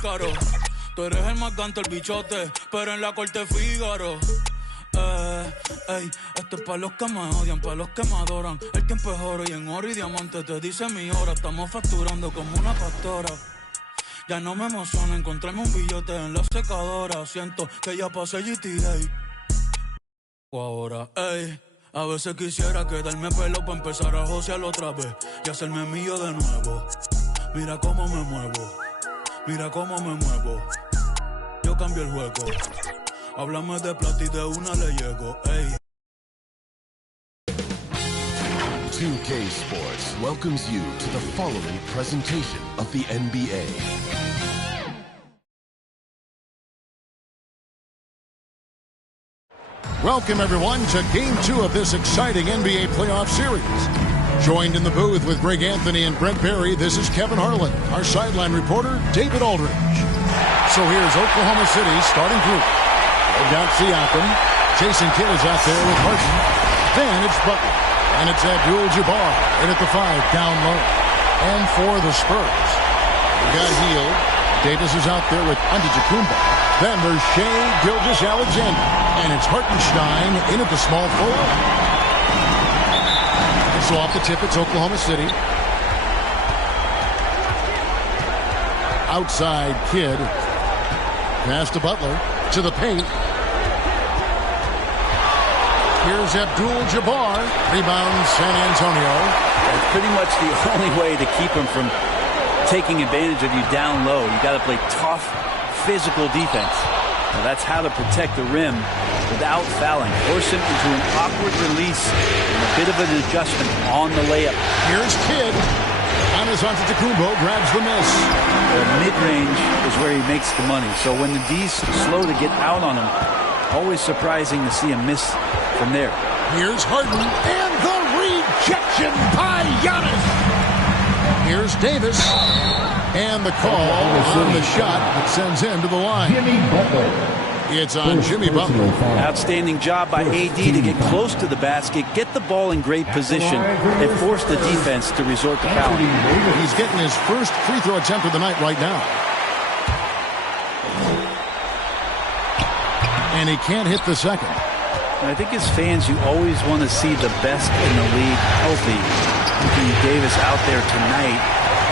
pícaro. Tú eres el más gante, el bichote, pero en la corte Fígaro. Esto es pa' los que me odian, pa' los que me adoran. El tiempo es oro y en oro y diamante te dice mi hora. Estamos facturando como una pastora. Ya no me emociona encontrarme un billete en la secadora. Siento que ya pasé GTA. O ahora, a veces quisiera quedarme pelo pa' empezar a josear otra vez y hacerme mío de nuevo. Mira cómo me muevo, mira cómo me muevo. Yo cambio el juego. Háblame de plata y de una le llego, 2K Sports welcomes you to the following presentation of the NBA. Welcome, everyone, to Game 2 of this exciting NBA playoff series. Joined in the booth with Greg Anthony and Brent Barry, this is Kevin Harlan. Our sideline reporter, David Aldridge. So here's Oklahoma City's starting group. They've got Siakam. Jason Kidd is out there with Harden. Then it's Butler. And it's Abdul-Jabbar in at the 5, down low. And for the Spurs, we got Hield. Davis is out there with Antetokounmpo. Then there's Shea Gilgeous-Alexander. And it's Hartenstein in at the small forward. And so off the tip, it's Oklahoma City. Outside Kidd. Pass to Butler. To the paint. Here's Abdul-Jabbar. Rebound San Antonio. That's pretty much the only way to keep him from taking advantage of you down low. You got to play tough, physical defense. Now that's how to protect the rim without fouling. Force him into an awkward release and a bit of an adjustment on the layup. Here's Kidd. Giannis Antetokounmpo grabs the miss. The mid-range is where he makes the money. So when the D's slow to get out on him, always surprising to see him miss from there. Here's Harden. And the rejection by Giannis. Here's Davis. And the call on the shot that sends him to the line. Jimmy Butler. It's on Jimmy Butler. Outstanding job by AD to get close to the basket, get the ball in great position, and force the defense to resort to fouling. He's getting his first free throw attempt of the night right now. And he can't hit the second. I think as fans, you always want to see the best in the league healthy. Anthony Davis out there tonight.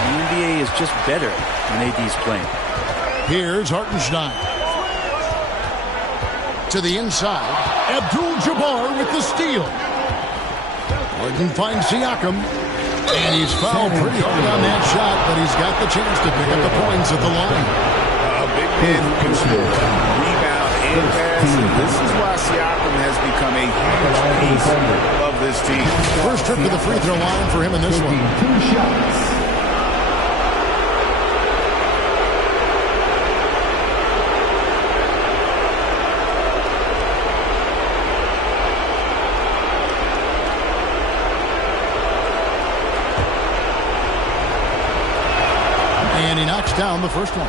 The NBA is just better when AD's playing. Here's Hartenstein. To the inside. Abdul-Jabbar with the steal. Harden finds Siakam. And he's fouled pretty hard on that shot, but he's got the chance to pick up the points at the line. A big man who can score, rebound, and pass. This is why Siakam has become a huge piece of this team. First trip to the free throw line for him in this one. 2 shots. And he knocks down the first one.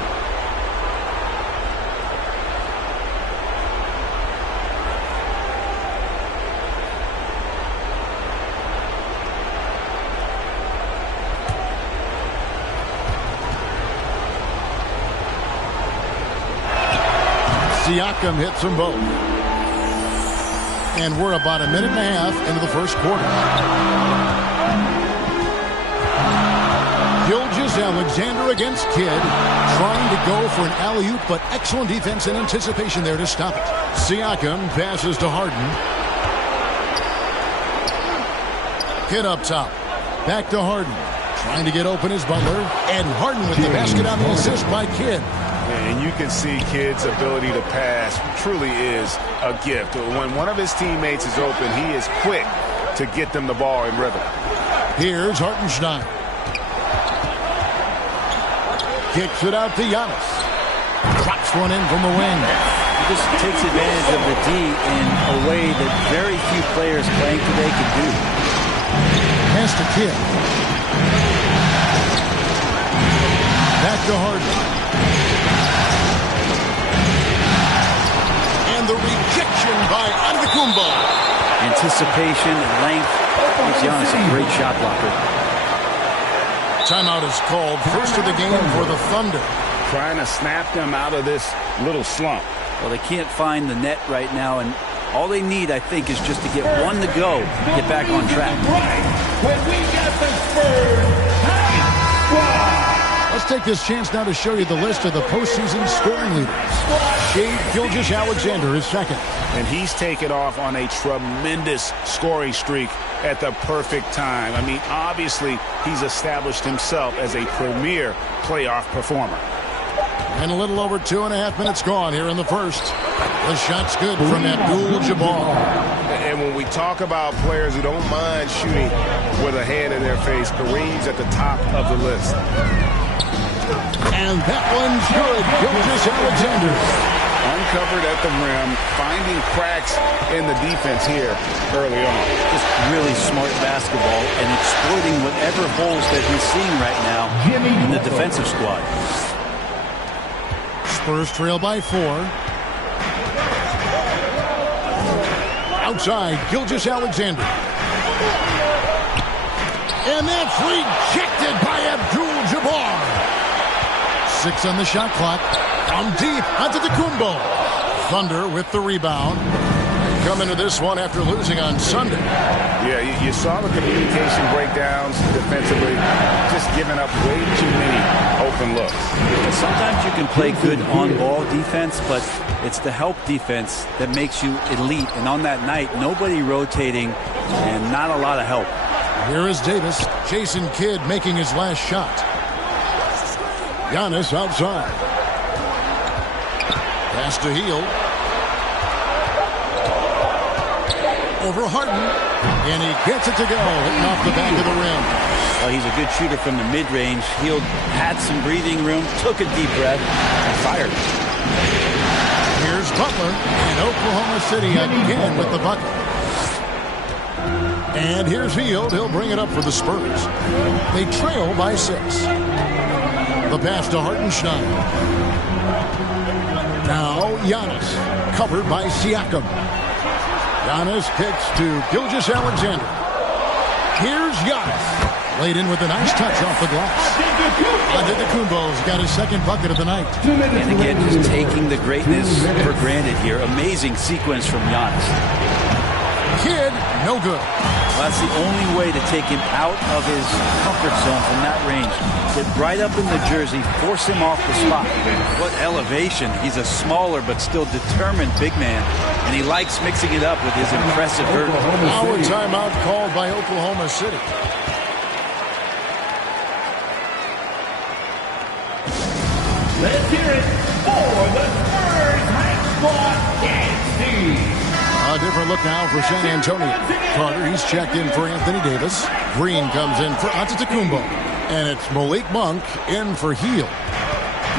Siakam hits them both. And we're about a minute and a half into the first quarter. Gilgeous-Alexander against Kidd, trying to go for an alley-oop, but excellent defense and anticipation there to stop it. Siakam passes to Harden. Kidd up top. Back to Harden. Trying to get open is Butler. And Harden with the basket on the assist by Kidd. And you can see Kidd's ability to pass truly is a gift. When one of his teammates is open, he is quick to get them the ball in rhythm. Here's Hartenstein. Kicks it out to Giannis. Drops one in from the wing. He just takes advantage of the D in a way that very few players playing today can do. Pass to Kidd. Back to Harden. And the rejection by Antetokounmpo. Anticipation and length makes Giannis a great shot blocker. Timeout is called. First of the game for the Thunder. trying to snap them out of this little slump. Well, they can't find the net right now, and all they need, I think, is just to get one to go and get back on track. When we get the Spurs, let's take this chance now to show you the list of the postseason scoring leaders. Shai Gilgeous-Alexander is second. And he's taken off on a tremendous scoring streak at the perfect time. I mean, obviously, he's established himself as a premier playoff performer. And a little over 2.5 minutes gone here in the first. The shot's good from Abdul-Jabbar. And when we talk about players who don't mind shooting with a hand in their face, Kareem's at the top of the list. And that one's good. Gilgeous-Alexander. Uncovered at the rim, finding cracks in the defense here early on. Just really smart basketball and exploiting whatever holes that he's seeing right now in the defensive squad. Spurs trail by 4. Outside, Gilgeous-Alexander. And that's rejected by Abdul-Jabbar. 6 on the shot clock. From deep, Antetokounmpo. Thunder with the rebound. Come into this one after losing on Sunday. Yeah, you saw the communication breakdowns defensively, just giving up way too many open looks. Sometimes you can play good on-ball defense, but it's the help defense that makes you elite. And on that night, nobody rotating and not a lot of help. Here is Davis. Jason Kidd making his last shot. Giannis outside. Pass to Hield. Over Harden. And he gets it to go. Hitting off the back of the rim. Well, he's a good shooter from the mid-range. Hield had some breathing room, took a deep breath, and fired. Here's Butler. And Oklahoma City again with the bucket. And here's Hield. He'll bring it up for the Spurs. They trail by 6. The pass to Hartenstein. Now Giannis. Covered by Siakam. Giannis kicks to Gilgeous-Alexander. Here's Giannis. Laid in with a nice touch off the glass. Antetokounmpo's got his second bucket of the night. And again, just taking the greatness for granted here. Amazing sequence from Giannis. Kidd, no good. Well, that's the only way to take him out of his comfort zone from that range. Get right up in the jersey, force him off the spot. What elevation. He's a smaller but still determined big man. And he likes mixing it up with his impressive vertical. Now a timeout called by Oklahoma City. let's hear it for the Spurs high squad dancing. A different look now for San Antonio. Carter, he's checked in for Anthony Davis. Green comes in for Antetokounmpo. And it's Malik Monk in for Hield.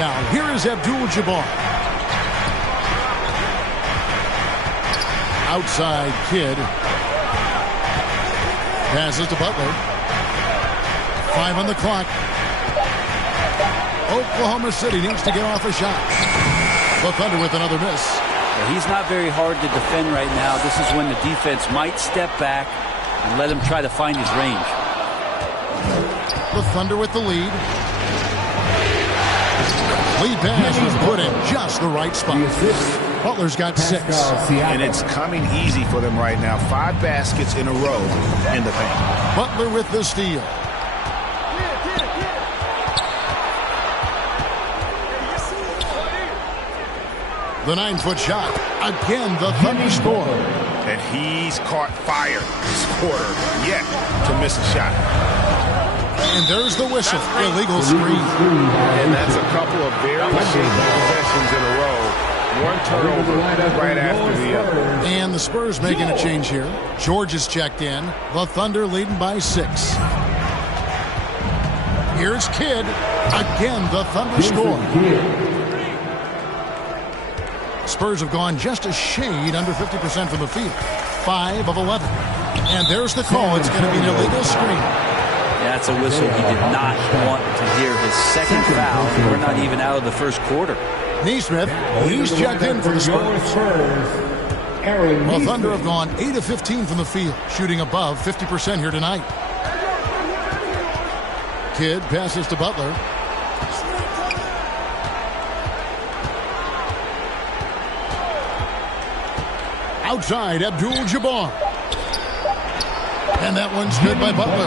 Now, here is Abdul-Jabbar. Outside Kidd. Passes to Butler. 5 on the clock. Oklahoma City needs to get off a shot. The Thunder with another miss. Well, he's not very hard to defend right now. This is when the defense might step back and let him try to find his range. The Thunder with the lead. Lead pass was put in just the right spot. Butler's got 6. And it's coming easy for them right now. 5 baskets in a row in the paint. Butler with the steal. The 9-foot shot. Again, the Thunder score. And he's caught fire this quarter yet to miss a shot. And there's the whistle. Illegal screen. And that's a couple of very shaky possessions in a row. One turnover right after the other. And the Spurs making a change here. George is checked in. The Thunder leading by 6. Here's Kidd. Again, the Thunder score. Spurs have gone just a shade under 50% from the field. 5 of 11. And there's the call. It's going to be an illegal screen. That's a whistle he did not want to hear. His second foul. We're not even out of the first quarter. Neesmith, he's checked in for the Spurs. The Thunder have gone 8 of 15 from the field, shooting above 50% here tonight. Kidd passes to Butler. Outside, Abdul-Jabbar. And that one's good by Butler.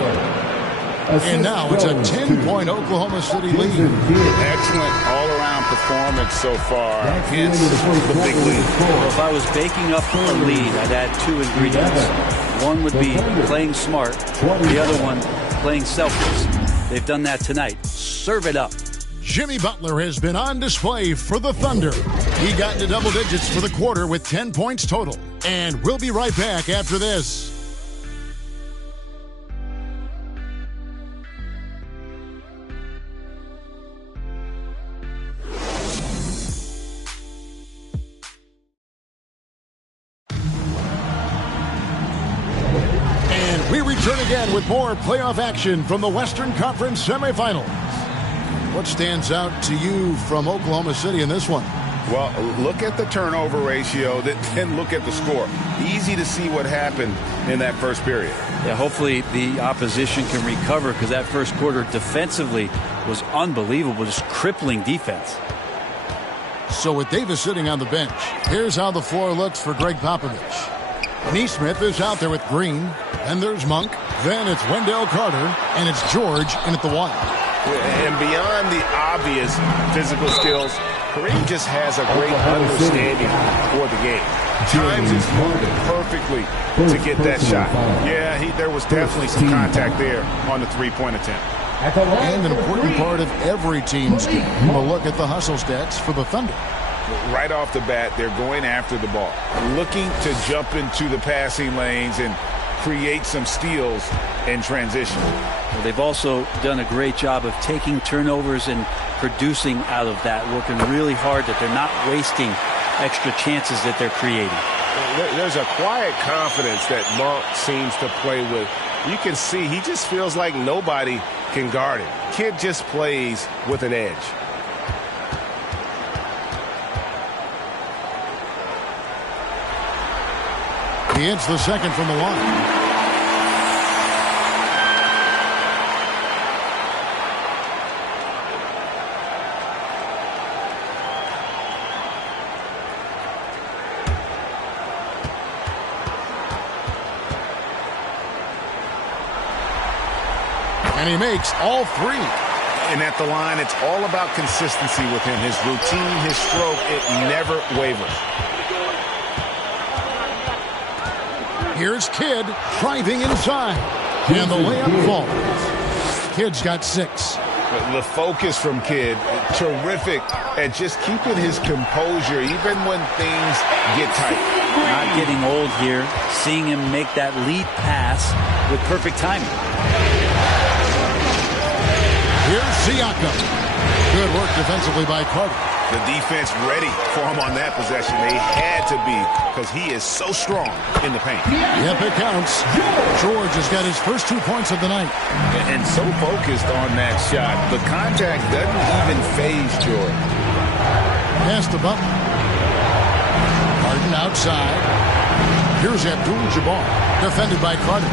And now it's a 10-point Oklahoma City lead. Excellent all-around performance so far. Hence the big lead. Well, if I was baking up a lead, I'd add two ingredients. One would be playing smart. The other one, playing selfless. They've done that tonight. Serve it up. Jimmy Butler has been on display for the Thunder. He got into double digits for the quarter with 10 points total. And we'll be right back after this. We return again with more playoff action from the Western Conference semifinals. What stands out to you from Oklahoma City in this one? Well, look at the turnover ratio, then look at the score. Easy to see what happened in that first period. Yeah, hopefully the opposition can recover because that first quarter defensively was unbelievable, just crippling defense. So with Davis sitting on the bench, here's how the floor looks for Greg Popovich. Neesmith is out there with Green. Then there's Monk. Then it's Wendell Carter. And it's George in at the one. And beyond the obvious physical skills, Kareem just has a great understanding for the game. Times his movement perfectly to get that shot. Yeah, there was definitely some contact there on the three-point attempt. And an important part of every team's game. We'll look at the hustle stats for the Thunder. Right off the bat, they're going after the ball, looking to jump into the passing lanes and create some steals in transition. Well, they've also done a great job of taking turnovers and producing out of that, working really hard that they're not wasting extra chances that they're creating. There's a quiet confidence that Monk seems to play with. You can see he just feels like nobody can guard him. Kid just plays with an edge. He hits the second from the line. And he makes all three. And at the line, it's all about consistency with him. His routine, his stroke, it never wavers. Here's Kidd driving inside. And the layup falls. Kidd's got 6. The focus from Kidd, terrific at just keeping his composure even when things get tight. Not getting old here. Seeing him make that lead pass with perfect timing. Here's Siakam. Good work defensively by Carter. The defense ready for him on that possession. They had to be because he is so strong in the paint. Yep, it counts. George has got his first 2 points of the night. And so focused on that shot. The contact doesn't even faze George. Pass to Butler. Harden outside. Here's Abdul-Jabbar. Defended by Carter.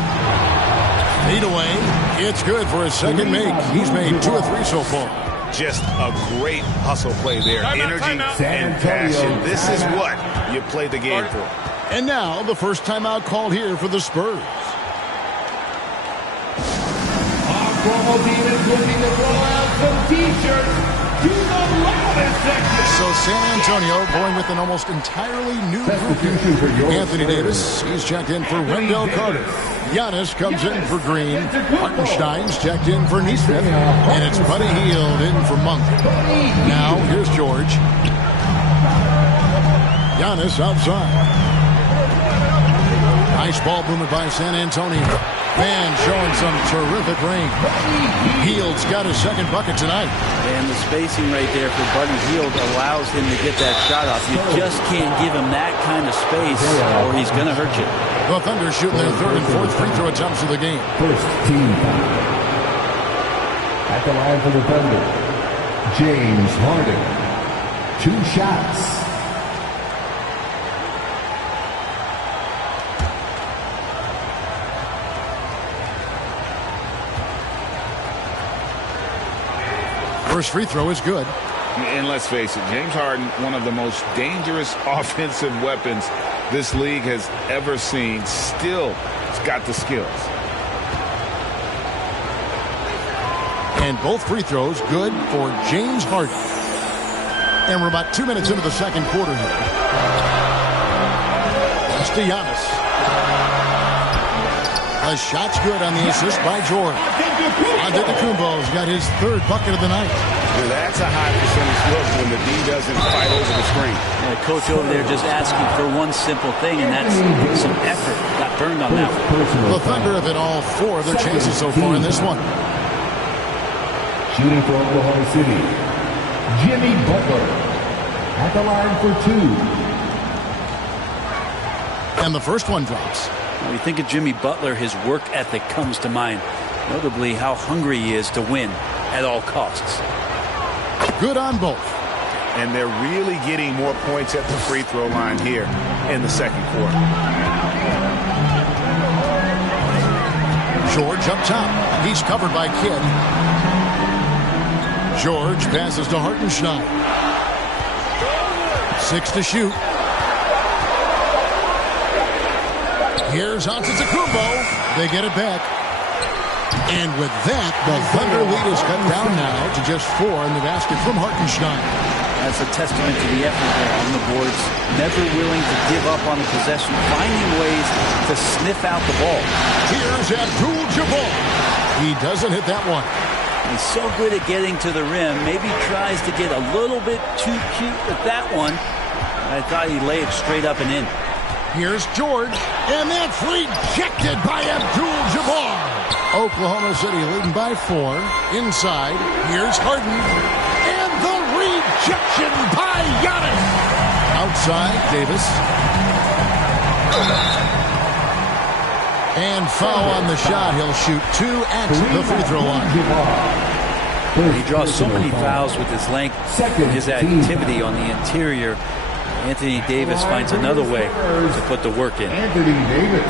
Lead away. It's good for his second make. He's made 2 of 3 so far. Just a great hustle play there. Energy and passion. This is what you play the game for. And now the first timeout called here for the Spurs. Our promo team is looking to roll out some T-shirts to the loudest section. So San Antonio going with an almost entirely new group here. Anthony Davis, he's checked in for Wendell Carter. Giannis comes in for Green. Hartenstein's checked in for Neesmith. And it's Buddy Hield in for Monk. Now, here's George. Giannis outside. Nice ball movement by San Antonio. Man showing some terrific range. Hield's got his second bucket tonight. And the spacing right there for Buddy Hield allows him to get that shot off. You just can't give him that kind of space or he's going to hurt you. The Thunder shooting their third and fourth free throw attempts of the game. First team foul. At the line for the Thunder, James Harden. 2 shots. First free throw is good. And let's face it, James Harden, one of the most dangerous offensive weapons this league has ever seen, still has got the skills. And both free throws good for James Harden. And we're about 2 minutes into the second quarter here. That's to Giannis. The shot's good on the assist by George. Antetokounmpo's got his third bucket of the night. That's a high percentage look when the D doesn't fight over the screen. The coach over there just asking for one simple thing, and that's some effort. Got burned on that one. The Thunder have hit all four of their chances so far in this one. Shooting for Oklahoma City, Jimmy Butler at the line for 2. And the first one drops. When you think of Jimmy Butler, his work ethic comes to mind. Notably, how hungry he is to win at all costs. Good on both. And they're really getting more points at the free throw line here in the second quarter. George up top. He's covered by Kidd. George passes to Hartenstein. 6 to shoot. Here's Antetokounmpo. They get it back. And with that, the Thunder lead is cut down now to just 4 in the basket from Hartenstein. That's a testament to the effort there on the boards. Never willing to give up on the possession, finding ways to sniff out the ball. Here's Abdul-Jabbar. He doesn't hit that one. He's so good at getting to the rim. Maybe tries to get a little bit too cute with that one. I thought he'd lay it straight up and in. Here's George, and that's rejected by Abdul-Jabbar. Oklahoma City leading by 4. Inside, here's Harden, and the rejection by Giannis. Outside, Davis. And foul on the shot. He'll shoot 2 at the free throw line. He draws so many fouls with his length and his activity on the interior. Anthony Davis finds another way to put the work in. Anthony Davis.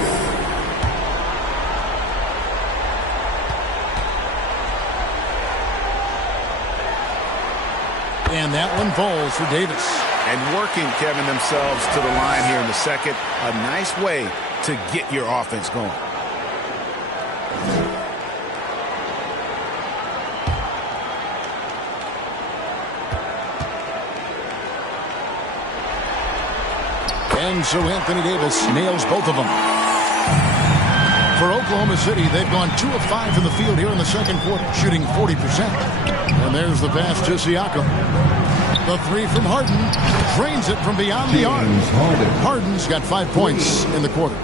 And that one falls for Davis. And working, Kevin, themselves to the line here in the second. A nice way to get your offense going. And so Anthony Davis nails both of them. For Oklahoma City, they've gone 2 of 5 from the field here in the second quarter, shooting 40%. And there's the pass to Siakam. The 3 from Harden drains it from beyond the arc. Harden's got 5 points in the quarter.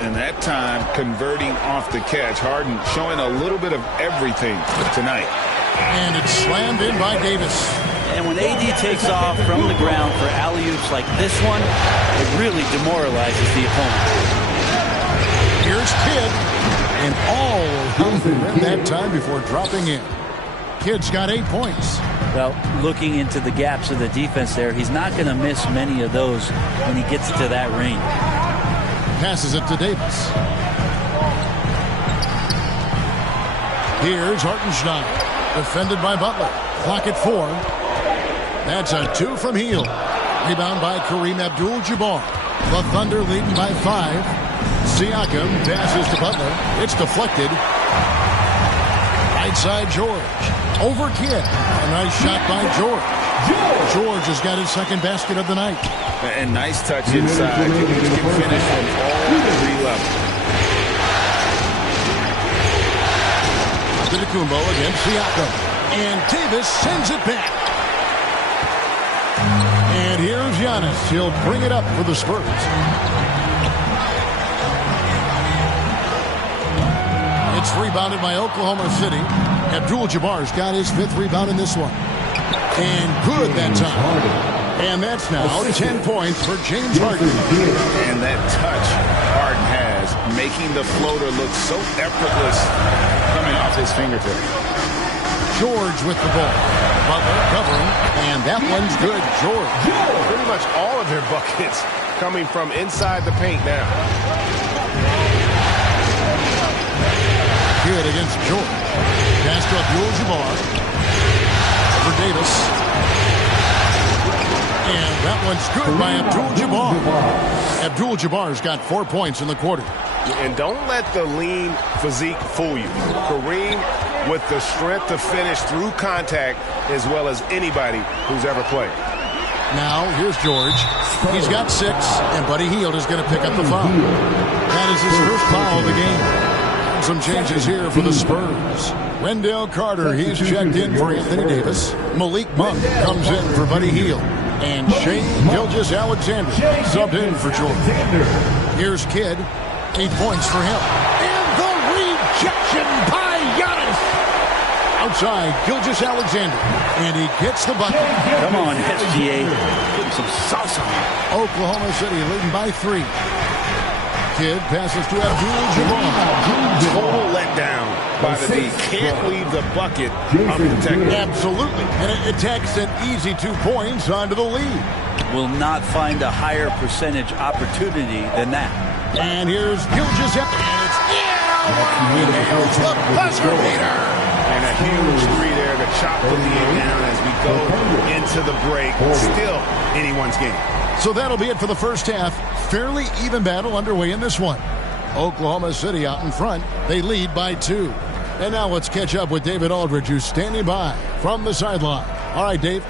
And that time, converting off the catch. Harden showing a little bit of everything tonight. And it's slammed in by Davis. And when AD takes off from the ground for alley-oops like this one, it really demoralizes the opponent. Here's Kidd, and all around the rim that time before dropping in. Kidd's got 8 points. Well, looking into the gaps of the defense there, he's not going to miss many of those when he gets to that range. Passes it to Davis. Here's Hartenstein, defended by Butler. Clock at 4. That's a 2 from Hield. Rebound by Kareem Abdul-Jabbar. The Thunder leading by 5. Siakam passes to Butler. It's deflected. Right side George. Over Kidd. A nice shot by George. George has got his second basket of the night. And nice touch inside. Can finish from all 3 levels. Antetokounmpo against Siakam. And Davis sends it back. And here's Giannis. He'll bring it up for the Spurs. It's rebounded by Oklahoma City. Abdul-Jabbar's got his 5th rebound in this one. And good that time. And that's now 10 points for James Harden. And that touch Harden has, making the floater look so effortless coming off his fingertips. George with the ball. Butler covering, and that one's good. George. Pretty much all of their buckets coming from inside the paint now. Kidd against George. Pass to Abdul-Jabbar. Over Davis. That one's good by Abdul-Jabbar. Abdul-Jabbar's got 4 points in the quarter. And don't let the lean physique fool you. Kareem with the strength to finish through contact as well as anybody who's ever played. Now, here's George. He's got 6, and Buddy Hield is going to pick up the foul. That is his first foul of the game. Some changes here for the Spurs. Wendell Carter, he's checked in for Anthony Davis. Malik Monk comes in for Buddy Hield. And Shane Gilgeous-Alexander subbed in for George. Here's Kidd. 8 points for him. And the rejection by Giannis. Outside, Gilgeous-Alexander. And he gets the bucket. Come on, SGA. Putting some sauce on it. Oklahoma City leading by 3. Kidd passes to Abdul-Jabbar. Total letdown by the D. Can't leave the bucket unprotected. Absolutely. And it takes an easy 2 points onto the lead. Will not find a higher percentage opportunity than that. And here's Gilgeous-Alexander. And it's nails the buzzer beater. And a huge three there to chop the lead down as we go into the break. Still anyone's game. So that'll be it for the first half. Fairly even battle underway in this one. Oklahoma City out in front. They lead by 2. And now let's catch up with David Aldridge, who's standing by from the sideline. All right, Dave.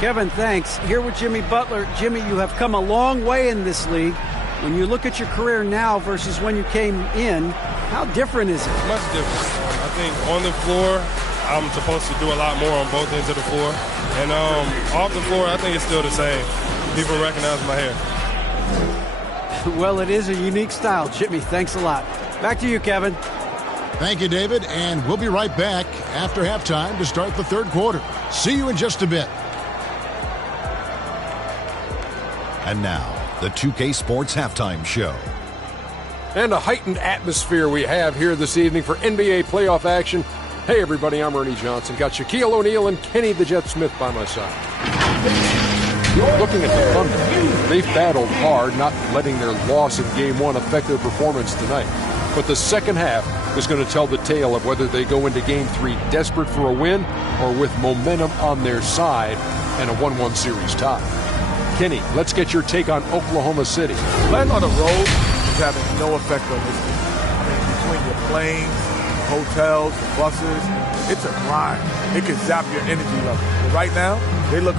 Kevin, thanks. Here with Jimmy Butler. Jimmy, you have come a long way in this league. When you look at your career now versus when you came in, how different is it? Much different. I think on the floor, I'm supposed to do a lot more on both ends of the floor. And off the floor, I think it's still the same. People recognize my hair. Well, it is a unique style, Jimmy. Thanks a lot. Back to you, Kevin. Thank you, David. And we'll be right back after halftime to start the third quarter. See you in just a bit. And now, the 2K Sports Halftime Show. And a heightened atmosphere we have here this evening for NBA playoff action. Hey, everybody, I'm Ernie Johnson. Got Shaquille O'Neal and Kenny the Jet Smith by my side. Looking at the Thunder, they've battled hard, not letting their loss in Game 1 affect their performance tonight. But the second half is going to tell the tale of whether they go into Game 3 desperate for a win or with momentum on their side and a 1-1 series tie. Kenny, let's get your take on Oklahoma City. Playing on the road is having no effect on this team. I mean, between your planes, hotels, the buses, it's a grind. It can zap your energy level. But right now, they look...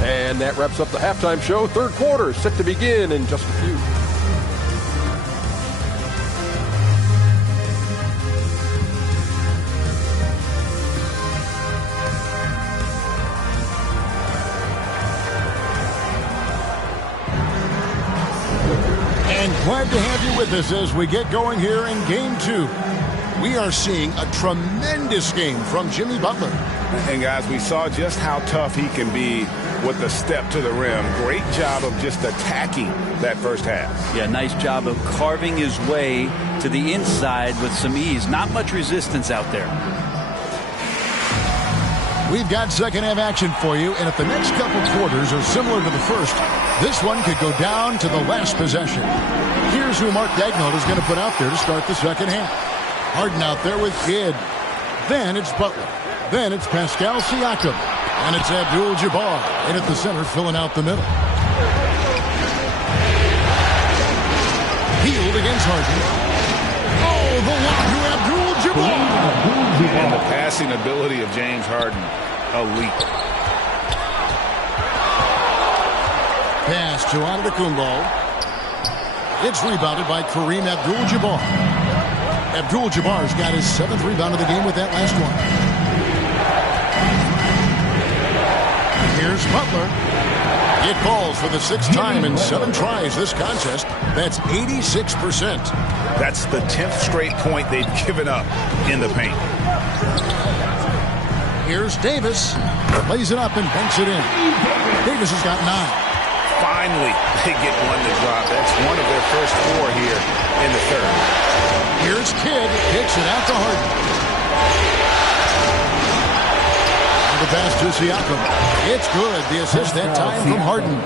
And that wraps up the halftime show. Third quarter set to begin in just a few. Glad to have you with us as we get going here in Game 2. We are seeing a tremendous game from Jimmy Butler. And guys, we saw just how tough he can be with the step to the rim. Great job of just attacking that first half. Yeah, nice job of carving his way to the inside with some ease. Not much resistance out there. We've got second half action for you, and if the next couple quarters are similar to the first, this one could go down to the last possession. Here's who Mark Daigneault is going to put out there to start the second half. Harden out there with Kidd. Then it's Butler. Then it's Pascal Siakam. And it's Abdul-Jabbar in at the center, filling out the middle. Hield against Harden. Oh, the lob to Abdul-Jabbar. And the passing ability of James Harden, elite. Pass to Antetokounmpo. It's rebounded by Kareem Abdul-Jabbar. Abdul-Jabbar's got his 7th rebound of the game with that last one. Here's Butler. It falls for the 6th time in 7 tries this contest. That's 86%. That's the 10th straight point they've given up in the paint. Here's Davis. Lays it up and banks it in. Davis has got 9. Finally, they get one to drop. That's one of their first 4 here in the third. Here's Kidd. Kicks it out to Harden. And the pass to Siakam. It's good. The assist that time from Harden.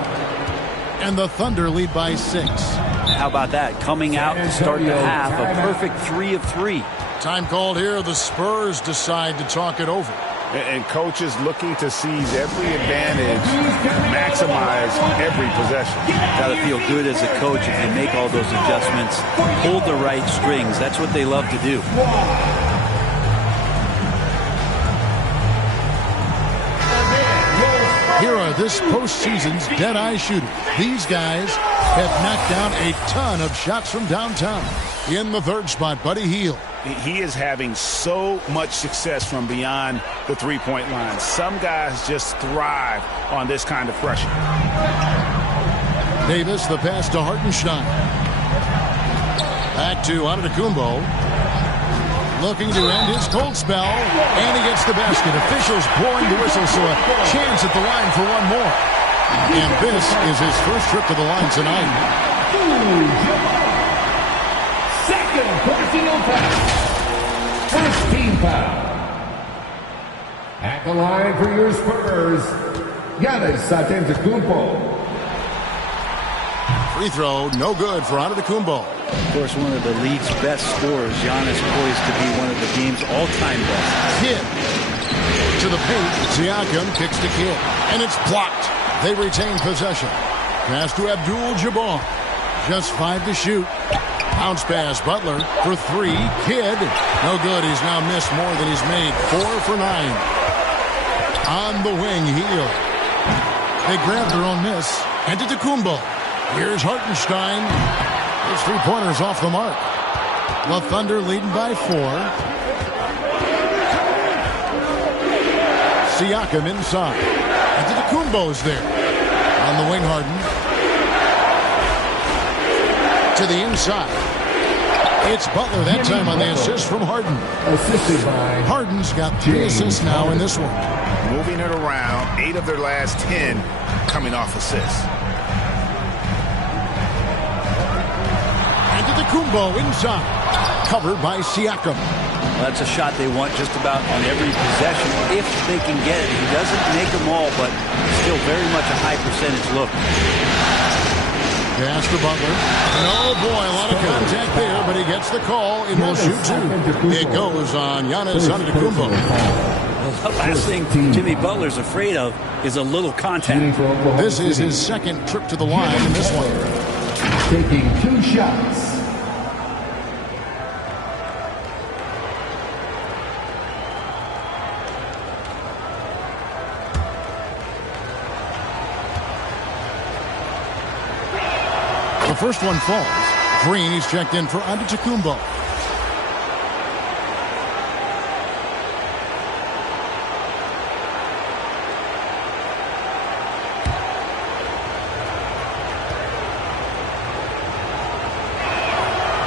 And the Thunder lead by 6. How about that? Coming out to start the half, a perfect 3 of 3. Time called here. The Spurs decide to talk it over. And coaches looking to seize every advantage, maximize every possession. Got to feel good as a coach if you make all those adjustments, pull the right strings. That's what they love to do. Here are this postseason's dead-eye shooters. These guys have knocked down a ton of shots from downtown. In the third spot, Buddy Hield. He is having so much success from beyond the three-point line. Some guys just thrive on this kind of pressure. Davis, the pass to Hartenstein. Back to Antetokounmpo. Looking to end his cold spell, and he gets the basket. Officials blowing the whistle, so a chance at the line for one more. And this is his first trip to the line tonight. Second personal foul. First team foul. At the line for your Spurs, Giannis Antetokounmpo. Free throw, no good for Antetokounmpo. Of course, one of the league's best scorers. Giannis poised to be one of the game's all-time best. Kidd to the paint. Siakam kicks to Kidd, and it's blocked. They retain possession. Pass to Abdul-Jabbar. Just 5 to shoot. Bounce pass, Butler for 3. Kidd, no good. He's now missed more than he's made. 4 for 9. On the wing, Hield. They grab their own miss. Antetokounmpo. Here's Hartenstein. His three-pointers off the mark. The Thunder leading by 4. Siakam inside. Antetokounmpo's there. On the wing, Harden. To the inside. It's Butler that time on the assist from Harden. Assisted by Harden's got 3 assists now in this one. Moving it around, 8 of their last 10 coming off assists. Antetokounmpo inside. Covered by Siakam. Well, that's a shot they want just about on every possession if they can get it. He doesn't make them all, but still very much a high percentage look. Pass to Butler. Oh boy, a lot of contact there, but he gets the call and will shoot 2. It goes on Giannis Antetokounmpo. The last thing Jimmy Butler's afraid of is a little contact. This is his second trip to the line in this one. taking 2 shots. The first one falls. Green, he's checked in for Antetokounmpo.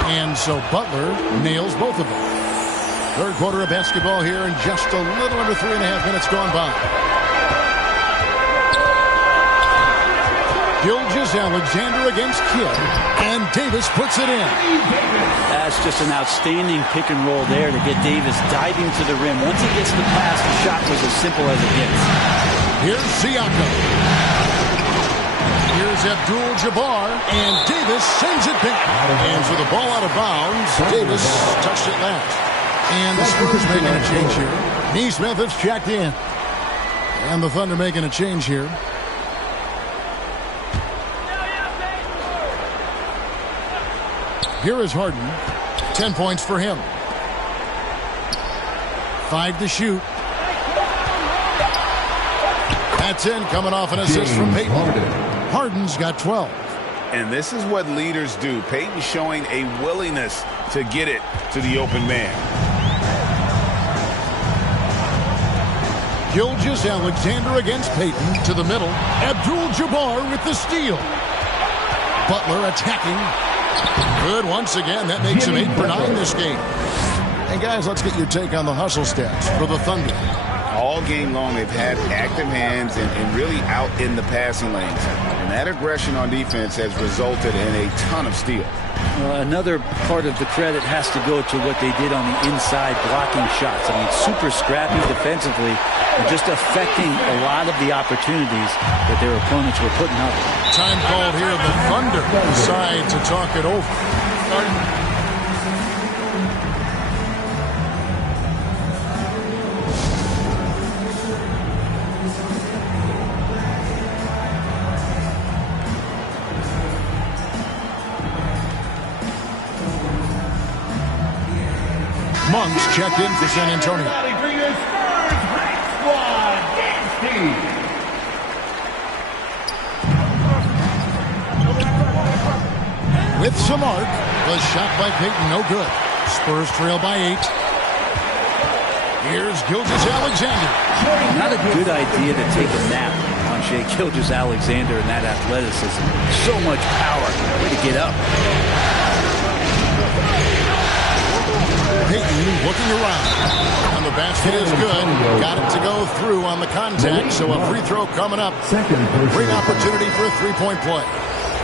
And so Butler nails both of them. Third quarter of basketball here, and just a little under 3.5 minutes gone by. Gilgeous-Alexander against Kidd, and Davis puts it in. That's just an outstanding pick and roll there to get Davis diving to the rim. Once he gets the pass, the shot was as simple as it gets. Here's Siakam. Here's Abdul-Jabbar, and Davis sends it back. And for the ball out of bounds, Davis touched it last. And the Spurs making a change here. Neesmith is checked in. And the Thunder making a change here. Here is Harden. 10 points for him. 5 to shoot. That's in, coming off an assist from Peyton. Harden's got 12. And this is what leaders do. Peyton showing a willingness to get it to the open man. Gilgeous-Alexander against Peyton to the middle. Abdul-Jabbar with the steal. Butler attacking. Good once again. That makes him 8 for 9 this game. And guys, let's get your take on the hustle stats for the Thunder. All game long, they've had active hands and really out in the passing lanes. And that aggression on defense has resulted in a ton of steals. Another part of the credit has to go to what they did on the inside blocking shots. I mean, super scrappy defensively and just affecting a lot of the opportunities that their opponents were putting up. Time called here. The Thunder decide to talk it over. Monks checked in for San Antonio. Bring your Spurs Black Squad, Dynasty. With some arc, the shot by Payton, no good. Spurs trail by 8. Here's Gilgeous-Alexander. Not a good idea to take a nap on Shai Gilgeous-Alexander and that athleticism. So much power. Way to get up. Payton looking around. And the basket is good. Got it to go through on the contact, so a free throw coming up. Great opportunity for a three-point play.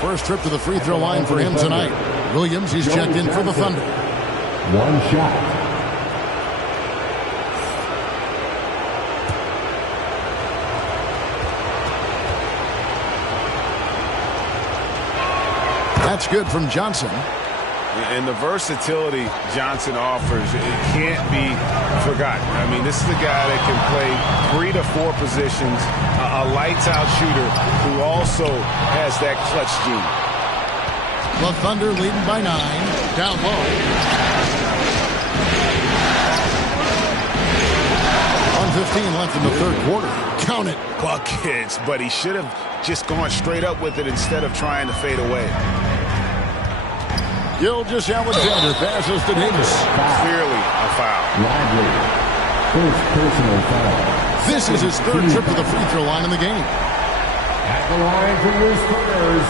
First trip to the free throw line for him tonight. Williams, he's checked in for the Thunder. One shot. That's good from Johnson. And the versatility Johnson offers, it can't be forgotten. I mean, this is a guy that can play 3 to 4 positions, a lights-out shooter who also has that clutch gene. The Thunder leading by 9, down low. On 15 left in the third quarter. Count it. Buckets, but he should have just gone straight up with it instead of trying to fade away. Gilgeous-Alexander passes to Davis. Clearly a foul. Lively. First personal foul. This is his third trip to the free throw line in the game. At the line for your Spurs,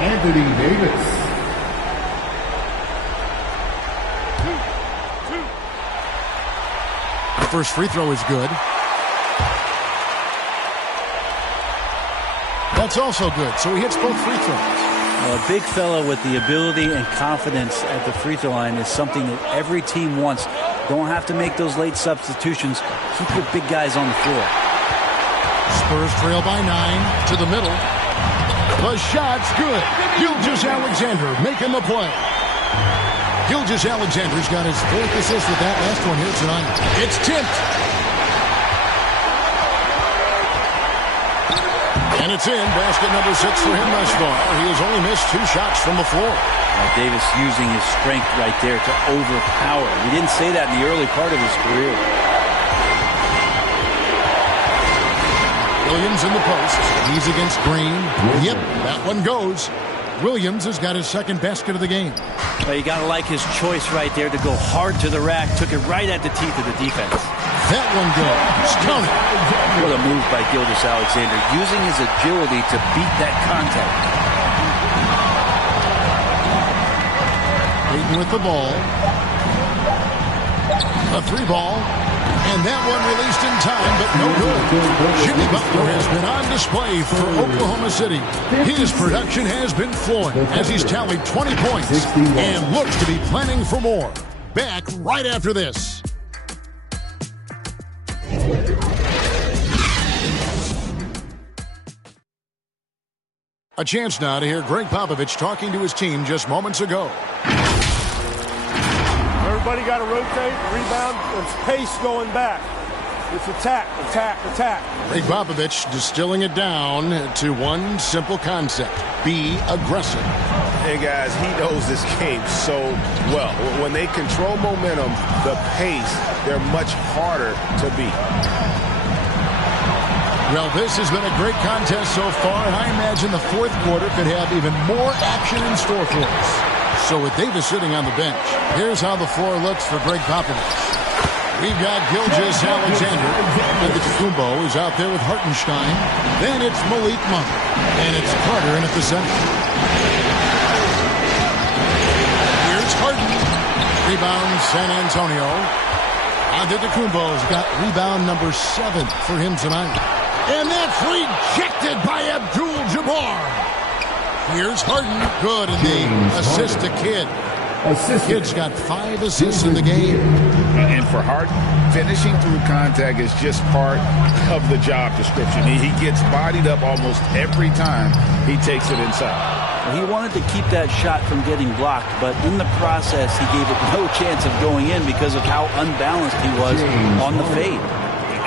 Anthony Davis. The first free throw is good. That's also good, so he hits both free throws. Well, a big fellow with the ability and confidence at the free throw line is something that every team wants. Don't have to make those late substitutions. Keep your big guys on the floor. Spurs trail by 9 to the middle. The shot's good. Gilgeous-Alexander making the play. Gilgeous-Alexander's got his 4th assist with that last one here tonight. It's tipped. And it's in. Basket number 6 for him thus far. He has only missed 2 shots from the floor. Davis using his strength right there to overpower. We didn't say that in the early part of his career. Williams in the post. He's against Green. Yep, that one goes. Williams has got his 2nd basket of the game. Well, you got to like his choice right there to go hard to the rack. Took it right at the teeth of the defense. That one goes. Count it. What a move by Gilgeous-Alexander, using his agility to beat that contact. Payton with the ball. A 3 ball. And that one released in time, but no good. Jimmy Butler has been on display for Oklahoma City. His production has been flowing as he's tallied 20 points and looks to be planning for more. Back right after this. A chance now to hear Greg Popovich talking to his team just moments ago. Everybody got to rotate, rebound, there's pace going back. It's attack, attack, attack. Greg Popovich distilling it down to one simple concept. Be aggressive. Hey, guys, he knows this game so well. When they control momentum, the pace, they're much harder to beat. Well, this has been a great contest so far, and I imagine the 4th quarter could have even more action in store for us. So with Davis sitting on the bench, here's how the floor looks for Greg Popovich. We've got Gilgeous-Alexander. Antetokounmpo is out there with Hartenstein. Then it's Malik Monk. And it's Carter in at the center. Here's Harden. Rebound San Antonio. Antetokounmpo's got rebound number 7 for him tonight. And that's rejected by Abdul-Jabbar. Here's Harden. Good. And the assist to Kidd. Kidd's got 5 assists in the game. And for Harden, finishing through contact is just part of the job description. He gets bodied up almost every time he takes it inside. He wanted to keep that shot from getting blocked, but in the process, he gave it no chance of going in because of how unbalanced he was on the fade.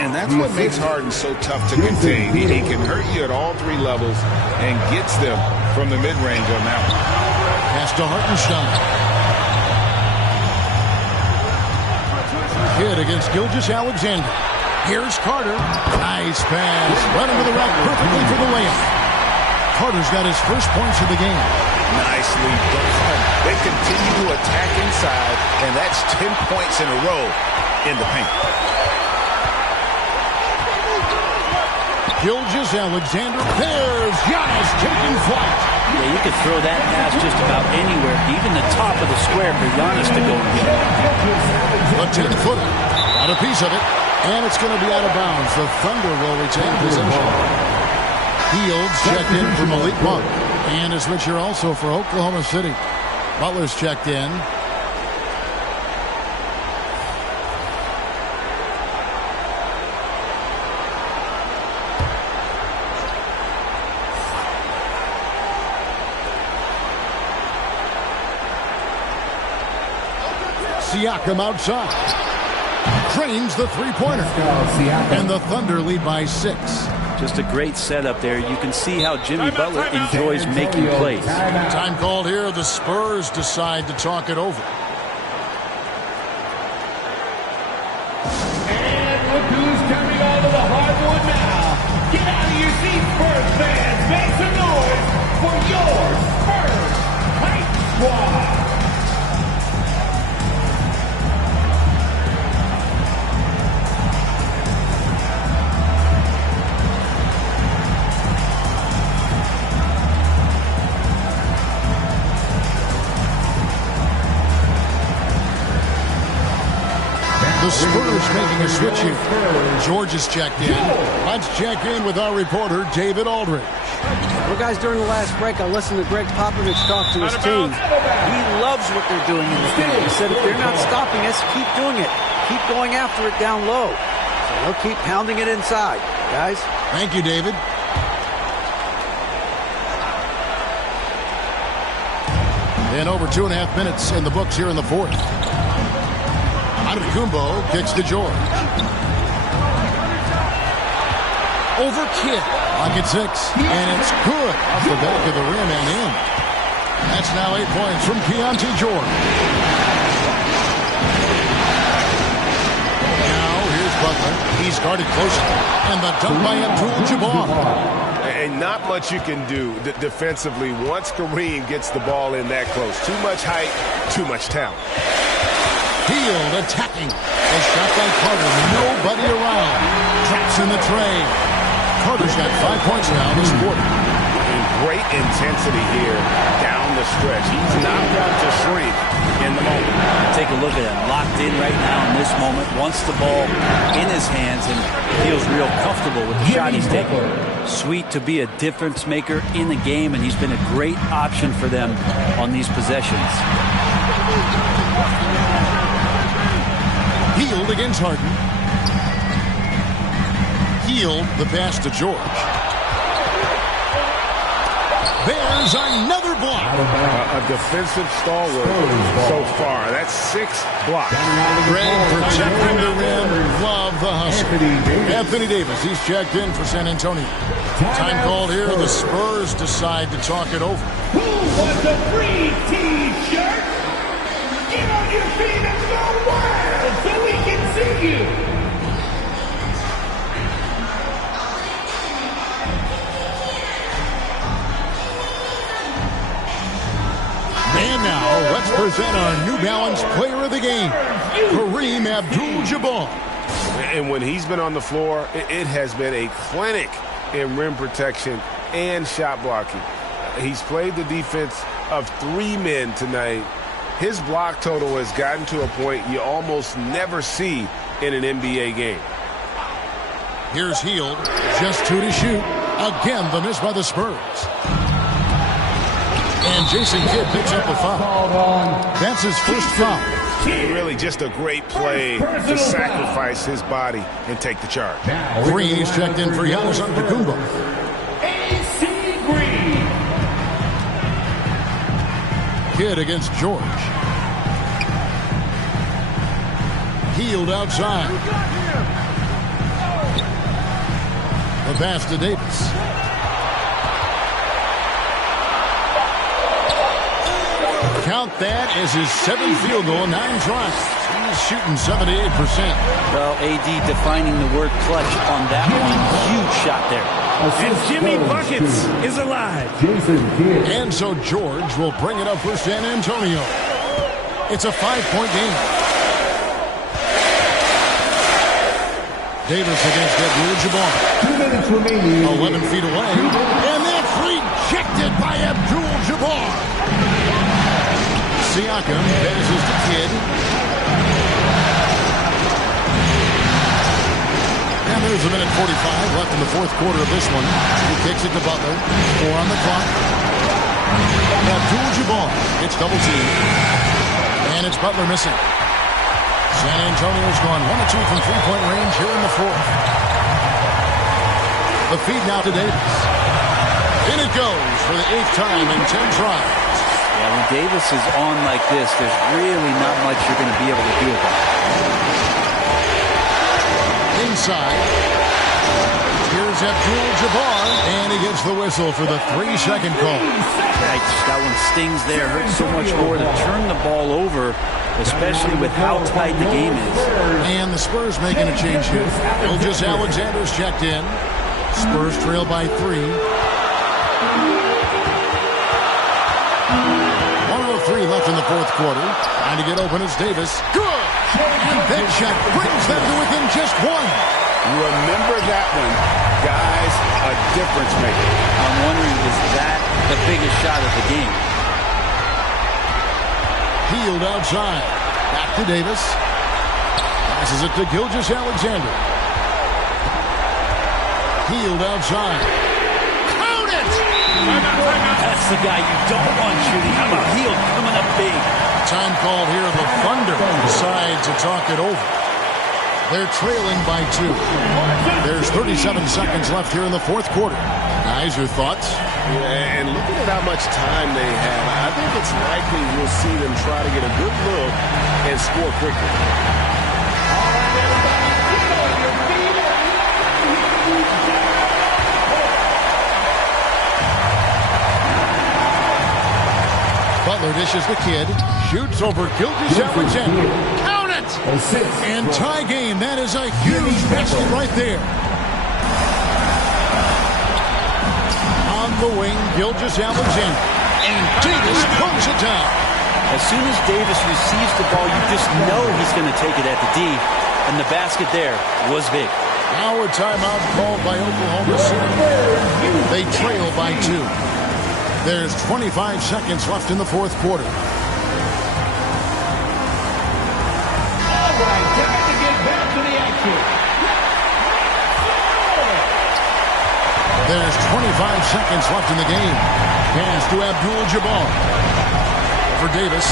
And that's what makes Harden so tough to contain. He can hurt you at all 3 levels and gets them from the mid-range on that one. Pass to Hartenstein. Kidd against Gilgeous-Alexander. Here's Carter. Nice pass. Run into the rack perfectly for the layup. Carter's got his first points of the game. Nicely done. They continue to attack inside, and that's 10 points in a row in the paint. Gilgeous-Alexander. There's Giannis taking flight. Yeah, you could throw that pass just about anywhere, even the top of the square for Giannis to go and get it. The 10-footer. Got a piece of it, and it's going to be out of bounds. The Thunder will retain possession. Fields checked in for Malik Monk. And a switcher also for Oklahoma City. Butler's checked in. Siakam outside. Drains the three-pointer. And the Thunder lead by 6. Just a great setup there. You can see how Jimmy Butler enjoys making plays. Time called here. The Spurs decide to talk it over. And look who's coming onto the hardwood now. Get out of your seats, Spurs fans. Make some noise for your Spurs Hype Squad. The Spurs making a switch here. George is checked in. Let's check in with our reporter, David Aldridge. Well, guys, during the last break, I listened to Greg Popovich talk to his team. He loves what they're doing in the game. He said, if they're not stopping us, keep doing it. Keep going after it down low. So he'll keep pounding it inside, guys. Thank you, David. And over 2.5 minutes in the books here in the fourth. Antetokounmpo kicks to George. Over Kidd. Pocket 6. And it's good. Off the back of the rim and in. That's now 8 points from Keontae George. Now here's Butler. He's guarded closely. And the dunk by Abdul-Jabbar. And not much you can do defensively once Kareem gets the ball in that close. Too much height, too much talent. Field attacking. A shot by Carter. Nobody around. Traps in the tray. Carter's got 5 points now this quarter. And great intensity here down the stretch. He's not one to shrink in the moment. Take a look at him. Locked in right now in this moment. Wants the ball in his hands and feels real comfortable with the shot he's taking. Sweet to be a difference maker in the game, and he's been a great option for them on these possessions. Hield against Harden. Hield the pass to George. There's another block. A defensive stalwart so far. That's 6 blocks. Greg protecting the rim. Love the hustle. Anthony Davis, he's checked in for San Antonio. Time called here. The Spurs decide to talk it over. Who wants a free T-shirt? Get on your feet and go wild so we can see you. And now, let's present our New Balance Player of the Game, Kareem Abdul-Jabbar. And when he's been on the floor, it has been a clinic in rim protection and shot blocking. He's played the defense of 3 men tonight. His block total has gotten to a point you almost never see in an NBA game. Here's Hield, just 2 to shoot. Again, the miss by the Spurs. And Jason Kidd picks up the foul. That's his first foul. Really just a great play to sacrifice his body and take the charge. Green is checked in for Giannis Antetokounmpo. AC Green. Kidd against George. Hield outside. The pass to Davis. Count that as his 7th field goal, 9 tries. He's shooting 78%. Well, AD defining the word clutch on that one. Huge shot there. And Jimmy Buckets is alive. And so George will bring it up for San Antonio. It's a 5-point game. Davis against Abdul-Jabbar. 2 minutes remaining. 11 feet away. And that's rejected by Abdul-Jabbar. Siakam passes to Kidd. And there's a minute 45 left in the fourth quarter of this one. He kicks it to Butler. 4 on the clock. Abdul-Jabbar gets double teamed. And it's Butler missing. San Antonio's gone 1 of 2 from three-point range here in the fourth. The feed now to Davis. In it goes for the 8th time in 10 tries. Yeah, when Davis is on like this, there's really not much you're going to be able to do about it. Inside. Here's Abdul-Jabbar, and he gets the whistle for the 3-second call. Right, that one stings there. Hurts so much more to turn the ball over, especially with how tight the game is. And the Spurs making a change here. Gilgeous-Alexander's checked in. Spurs trail by 3. 1:03 left in the fourth quarter. Trying to get open is Davis. Good! And that shot brings them to within just 1. Remember that one. Guys, a difference maker. I'm wondering, is that the biggest shot of the game? Healed outside. Back to Davis. Passes it to Gilgeous-Alexander. Healed outside. Count it! That's the guy you don't want shooting. How about Hield coming up big? Time called here. The Thunder decide to talk it over. They're trailing by 2. There's 37 seconds left here in the fourth quarter. Guys, your thoughts? Yeah, and looking at how much time they have, I think it's likely we'll see them try to get a good look and score quickly. Butler dishes the Kid. Shoots over Gilgeous-Alexander. Count it! And tie game. That is a huge basket right there. On the wing, Gilgeous-Alexander. And Davis throws it down. As soon as Davis receives the ball, you just know he's going to take it at the D. And the basket there was big. Now a timeout called by Oklahoma City. They trail by 2. There's 25 seconds left in the fourth quarter. All right, time to get back to the action. There's 25 seconds left in the game. Pass to Abdul-Jabbar. Over Davis.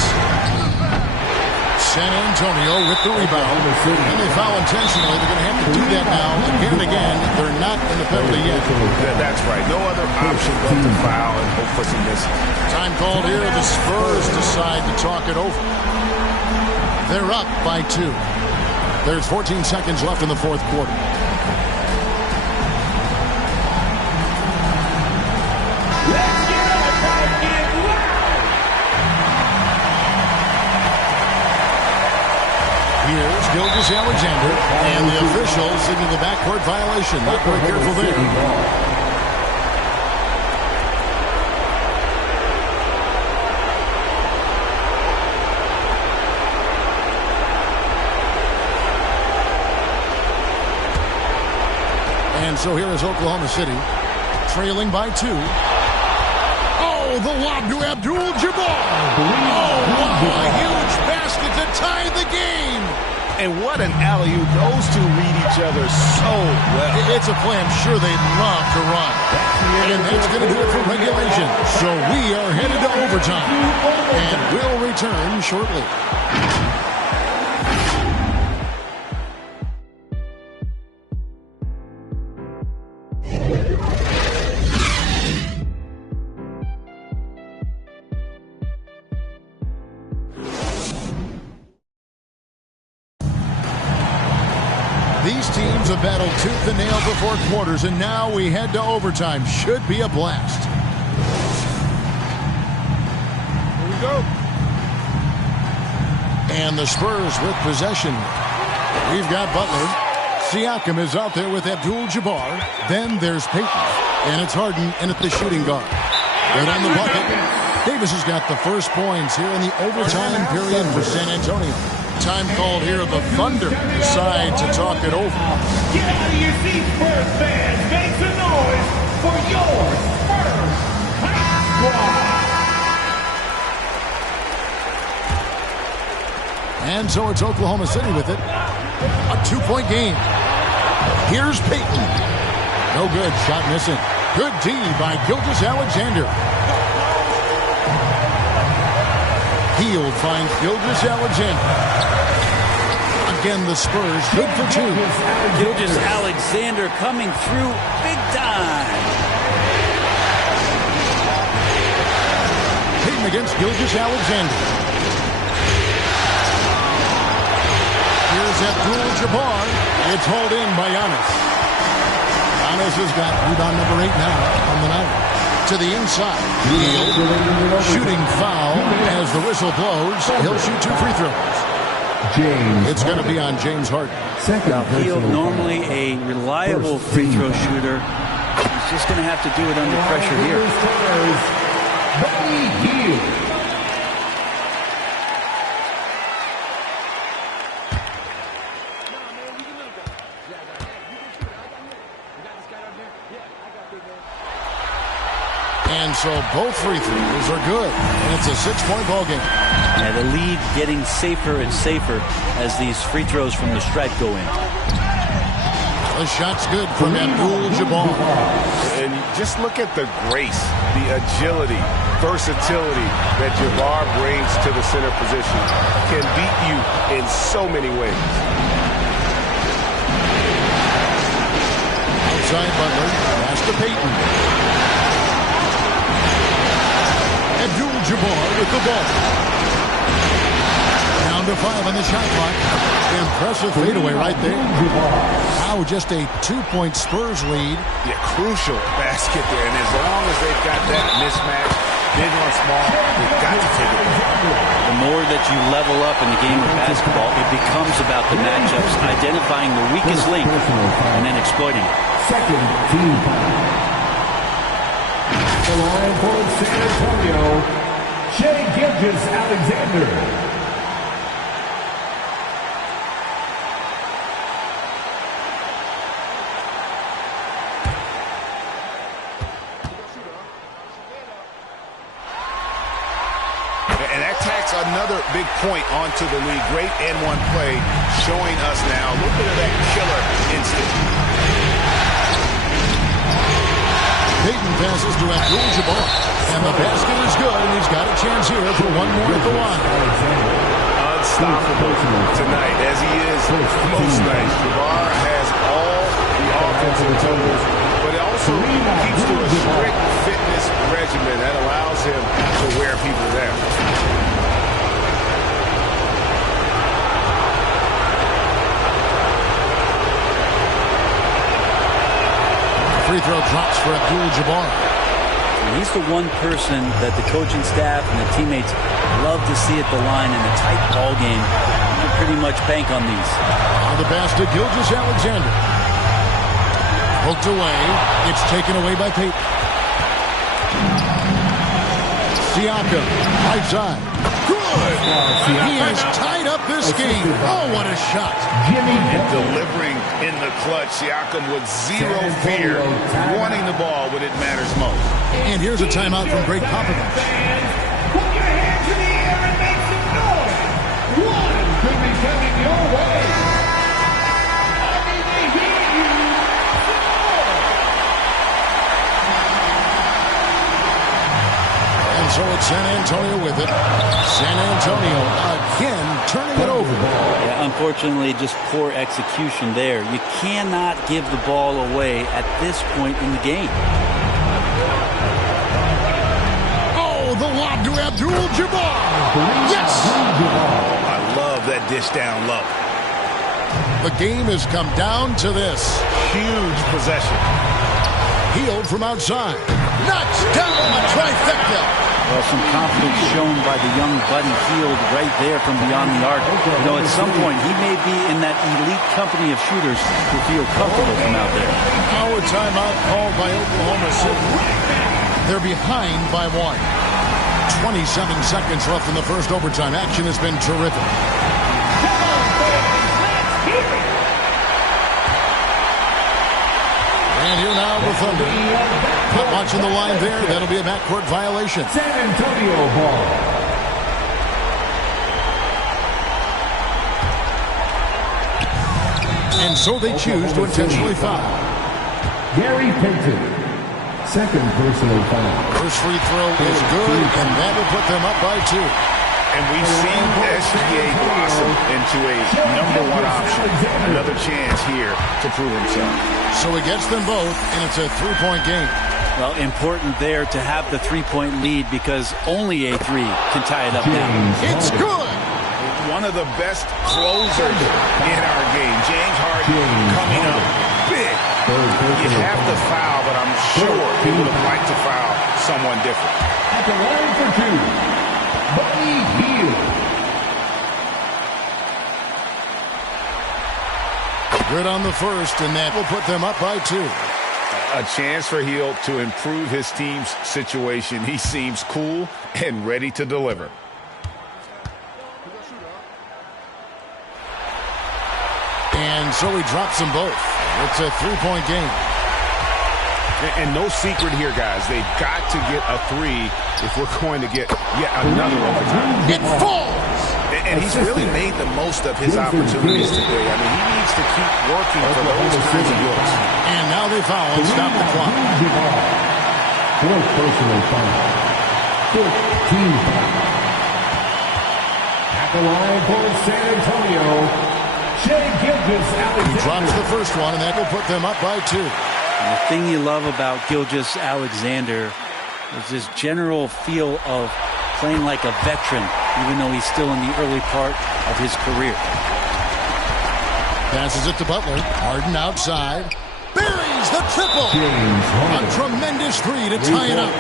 San Antonio with the rebound. And they foul intentionally. They're going to have to do that now again and again. They're not in the penalty yet. That's right. No other option but to foul and hope for some misses. Time called here. The Spurs decide to talk it over. They're up by 2. There's 14 seconds left in the fourth quarter. Here's Gilgeous-Alexander, and the official signaled the backcourt violation. Not very careful there. And so here is Oklahoma City, trailing by 2. Oh, the lob to Abdul-Jabbar. Oh, wow, a huge basket to tie the game. And what an alley-oop. Those two read each other so well. It's a play I'm sure they'd love to run. And that's going to do it for regulation. So we are headed to overtime. And we'll return shortly. These teams have battled tooth and nail for 4 quarters, and now we head to overtime. Should be a blast. Here we go. And the Spurs with possession. We've got Butler. Siakam is out there with Abdul-Jabbar. Then there's Payton. And it's Harden in at the shooting guard. Right on the bucket. Davis has got the first points here in the overtime period for San Antonio. Time called here. The Thunder decide to talk it over. Get out of your seats, Spurs fans. Make some noise for your Spurs Hype Squad. And so it's Oklahoma City with it. A 2-point game. Here's Payton. No good. Shot missing. Good D by Gilgeous-Alexander. Hield finds Gilgeous-Alexander. Again, the Spurs good for 2. Gilgeous-Alexander coming through big time. Payton against Gilgeous-Alexander. Here's Abdul-Jabbar. It's hauled in by Giannis. Giannis has got rebound number 8 now on the night. To the inside. Hield. Shooting foul as the whistle blows. He'll shoot 2 free throws. It's going to be on James Harden. Hield, normally a reliable free throw shooter. He's just going to have to do it under pressure here. And so both free throws are good. And it's a 6-point ball game. Yeah, the lead getting safer and safer as these free throws from the stripe go in. The shot's good from Abdul-Jabbar. And just look at the grace, the agility, versatility that Jabbar brings to the center position. Can beat you in so many ways. Outside Butler. Pass to Payton. Abdul-Jabbar with the ball. Down to 5 on the shot clock. Impressive fadeaway right there. Now just a 2-point Spurs lead. Yeah, crucial basket there. And as long as they've got that mismatch, big on small, they've got to take it. The more that you level up in the game of basketball, it becomes about the matchups, identifying the weakest link, and then exploiting it. Second team. The line for San Antonio, Shai Gilgeous-Alexander. And that tacks another big point onto the lead. Great N1 play showing us now a little bit of that killer instinct. Payton passes to Abdul-Jabbar. And the basket is good, and he's got a chance here for one more at the line. Unstoppable tonight, as he is most nights. Jabbar has all the offensive totals, but it also keeps to a strict fitness regimen that allows him to wear people down. Free throw drops for Abdul-Jabbar. He's the one person that the coaching staff and the teammates love to see at the line in a tight ball game. You can pretty much bank on these. On the pass to Gilgeous-Alexander. Poked away. It's taken away by Payton. Siakam, right side. Good! He has tied up this game. Oh, what a shot. And delivering in the clutch, Siakam with zero fear, wanting the ball when it matters most. And here's a timeout from Greg Popovich. Put your hands in the air and make some noise. One could be coming your way. I need to hear you. And so it's San Antonio with it. San Antonio again turning it over. Yeah, unfortunately, just poor execution there. You cannot give the ball away at this point in the game. Oh, the lob to Abdul-Jabbar. Yes! I love that dish down low. The game has come down to this. Huge possession. Hield from outside. Knocks down a trifecta. Well, some confidence shown by the young Buddy Hield right there from beyond the arc. You know, at some point, he may be in that elite company of shooters who feel comfortable from out there. Our timeout called by Oklahoma City. They're behind by 1. 27 seconds left in the first overtime. Action has been terrific. And here now the Thunder. Not watching the line there. That'll be a backcourt violation. San Antonio ball. And so they choose to intentionally foul. Gary Payton. Second personal foul. First free throw is good, and that will put them up by 2. And we've seen SGA blossom into a #1 option. Another chance here to prove himself. So he gets them both, and it's a 3-point game. Well, important there to have the 3-point lead because only a 3 can tie it up now. It's good. One of the best closers in our game. James Harden coming up big. You have to foul, but I'm sure he would have liked to foul someone different. At the line for 2, Buddy Hield. Good on the first, and that will put them up by 2. A chance for Hield to improve his team's situation. He seems cool and ready to deliver. And so he drops them both. It's a 3-point game. And no secret here, guys. They've got to get a 3 if we're going to get yet another overtime. It falls! And he's really made the most of his opportunities today. I mean, he needs to keep working for those kinds of looks. And now they foul and stop the clock. Fourth personal foul. 15 foul. At the line for San Antonio, He drops the first one, and that will put them up by 2. And the thing you love about Gilgeous-Alexander is this general feel of playing like a veteran, even though he's still in the early part of his career. Passes it to Butler. Harden outside. Buries the triple. A tremendous 3 to tie it up.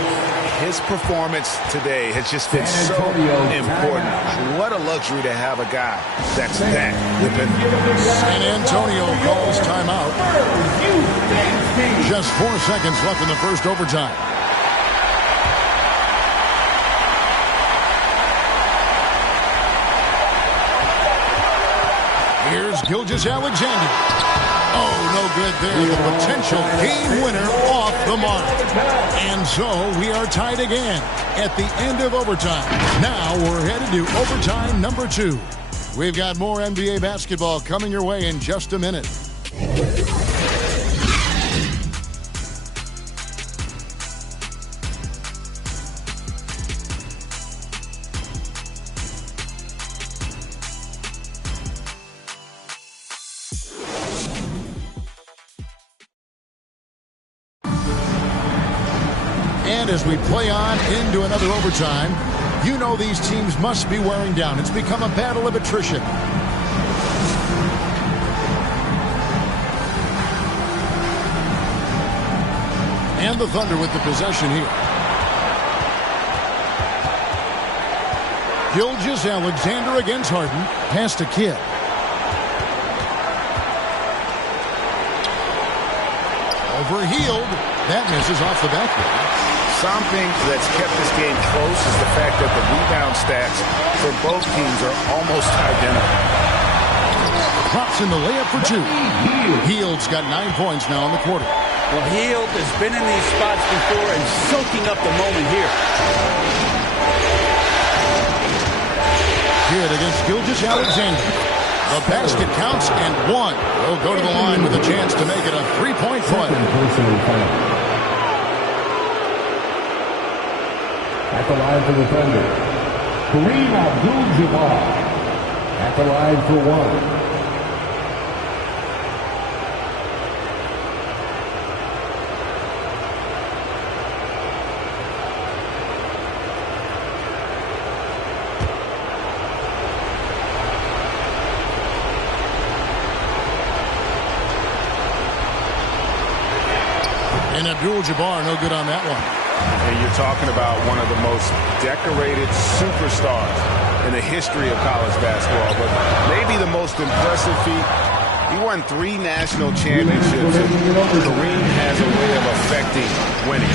His performance today has just been so important. What a luxury to have a guy that's that dependent. San Antonio calls timeout. Just 4 seconds left in the first overtime. Here's Gilgeous-Alexander. Oh, no good there. The potential game winner off the mark. And so we are tied again at the end of overtime. Now we're headed to overtime number 2. We've got more NBA basketball coming your way in just a minute. And as we play on into another overtime, you know these teams must be wearing down. It's become a battle of attrition. And the Thunder with the possession here. Gilgeous-Alexander against Harden. Pass to Kidd. Over Hield. That misses off the backboard. Something that's kept this game close is the fact that the rebound stats for both teams are almost identical. Drops in the layup for 2. Hield's got 9 points now in the quarter. Well, Hield has been in these spots before and soaking up the moment here. Kidd against Gilgeous-Alexander. The basket counts and 1. Will go to the line with a chance to make it a 3-point play. At the line for the Thunder, Kareem Abdul-Jabbar. At the line for 1. And Abdul-Jabbar no good on that one. And you're talking about one of the most decorated superstars in the history of college basketball, but maybe the most impressive feat. He won 3 national championships, and Kareem has a way of affecting winning.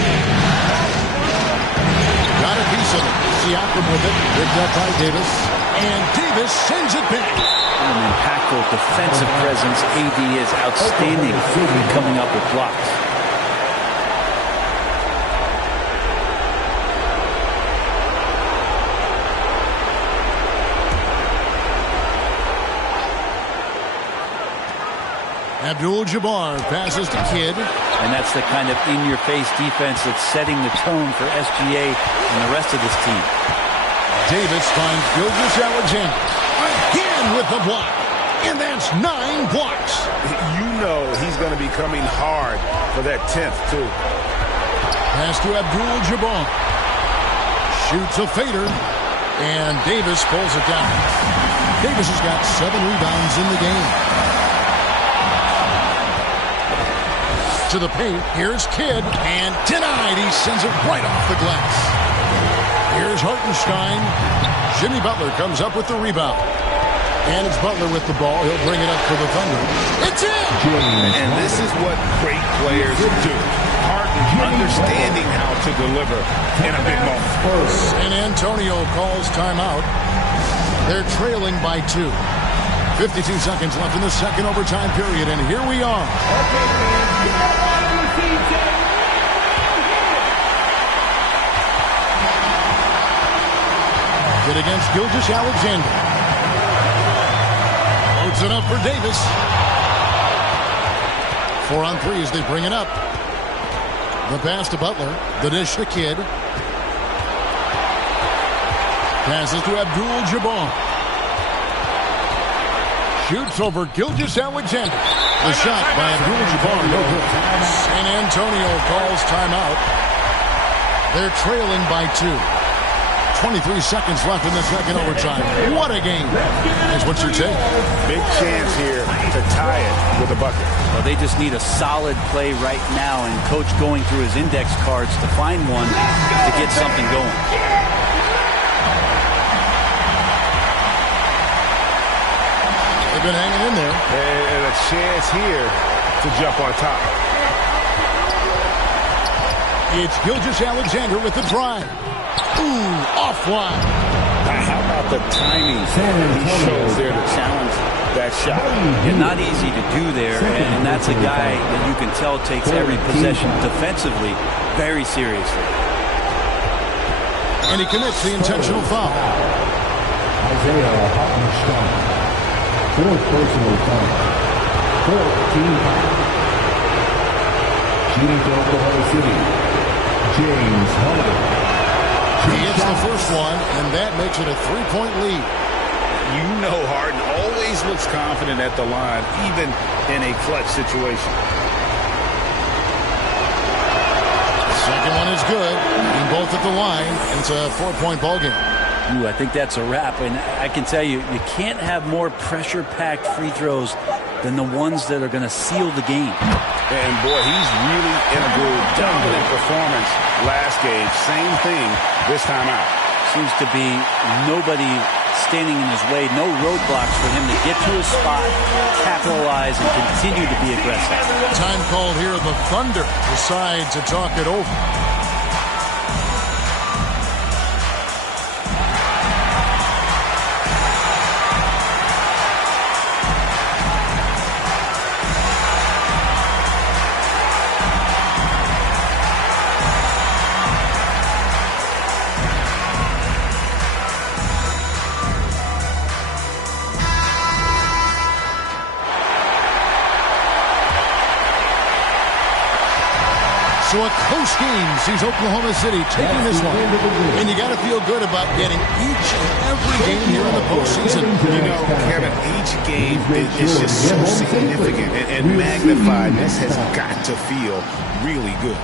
Got a piece of it. Siakam with it. Picked up by Davis. And Davis sends it back. An impactful defensive presence. AD is outstanding in coming up with blocks. Abdul-Jabbar passes to Kidd. And that's the kind of in-your-face defense that's setting the tone for SGA and the rest of this team. Davis finds Gilgeous-Alexander. Again with the block. And that's 9 blocks. You know he's going to be coming hard for that 10th, too. Pass to Abdul-Jabbar. Shoots a fader. And Davis pulls it down. Davis has got 7 rebounds in the game. To the paint, here's Kidd, and denied. He sends it right off the glass. Here's Hartenstein. Jimmy Butler comes up with the rebound. And it's Butler with the ball. He'll bring it up for the Thunder. It's in! And this is what great players do. Harden understanding how to deliver in a big moment. San Antonio calls timeout. They're trailing by 2. 52 seconds left in the second overtime period, and here we are. Good against Gilgeous-Alexander. Loads it up for Davis. 4 on 3 as they bring it up. The pass to Butler. The dish to Kidd. Passes to Abdul-Jabbar. Shoots over Gilgeous-Alexander. The shot by Abdul-Jabbar, no good. San Antonio calls timeout. They're trailing by 2. 23 seconds left in the second overtime. What a game. Is what you're saying. Big chance here to tie it with a bucket. Well, they just need a solid play right now, and Coach going through his index cards to find one to get something going. They've been hanging in there. And a chance here to jump on top. It's Gilgeous-Alexander with the drive. Ooh, offline. How about the timing he shows there to challenge that shot? Yeah, not easy to do there, and that's a guy that you can tell takes every possession defensively very seriously. And he commits the intentional foul. Isaiah Hartenstein. 4th personal foul. 14 foul. Shooting to Oklahoma City. James Harden. He hits the first one, and that makes it a 3-point lead. You know Harden always looks confident at the line, even in a clutch situation. Second one is good. And both at the line. It's a 4-point ball game. Ooh, I think that's a wrap. And I can tell you, you can't have more pressure-packed free throws than the ones that are going to seal the game. And, boy, he's really in a groove. Dominant performance last game. Same thing this time out. Seems to be nobody standing in his way. No roadblocks for him to get to his spot, capitalize, and continue to be aggressive. Time called here. The Thunder decide to talk it over. So a close game sees Oklahoma City taking this one. And you got to feel good about getting each and every game here in the postseason. You know, Kevin, each game is just so significant and magnified. This has got to feel really good.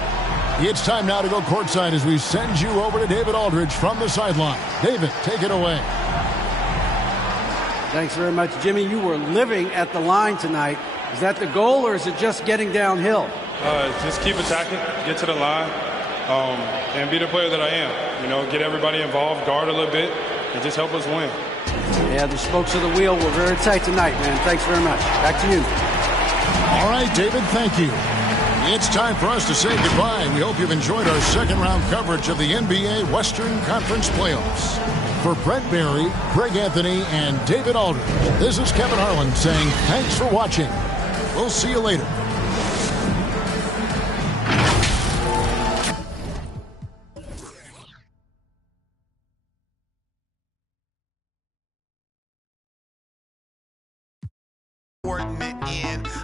It's time now to go courtside as we send you over to David Aldridge from the sideline. David, take it away. Thanks very much, Jimmy. You were living at the line tonight. Is that the goal, or is it just getting downhill? Just keep attacking, get to the line. and be the player that I am. You know, get everybody involved, guard a little bit, and just help us win. Yeah, the spokes of the wheel were very tight tonight, man. Thanks very much. Back to you. All right, David, thank you. It's time for us to say goodbye. We hope you've enjoyed our second-round coverage of the NBA Western Conference Playoffs. For Brent Barry, Greg Anthony, and David Aldridge, this is Kevin Harlan saying thanks for watching. We'll see you later.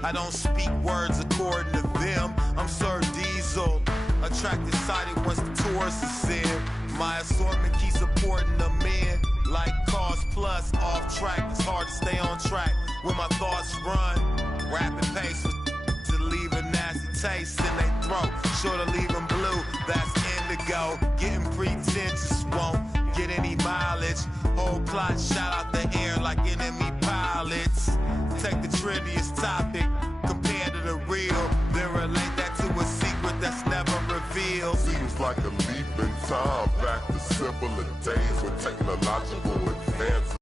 I don't speak words according to them. I'm Sir Diesel, attracted sighted once the tourist is in. My assortment keeps supporting the men. Like Cars Plus, off track, it's hard to stay on track when my thoughts run. Rapid pace to leave a nasty taste in their throat. Sure to leave them blue, that's indigo. Getting pretentious won't get any mileage. Whole plot shot out the air like enemy pilots. Take the trendiest topic compared to the real, then relate that to a secret that's never revealed. Seems like a leap in time back to simpler days with technological advances.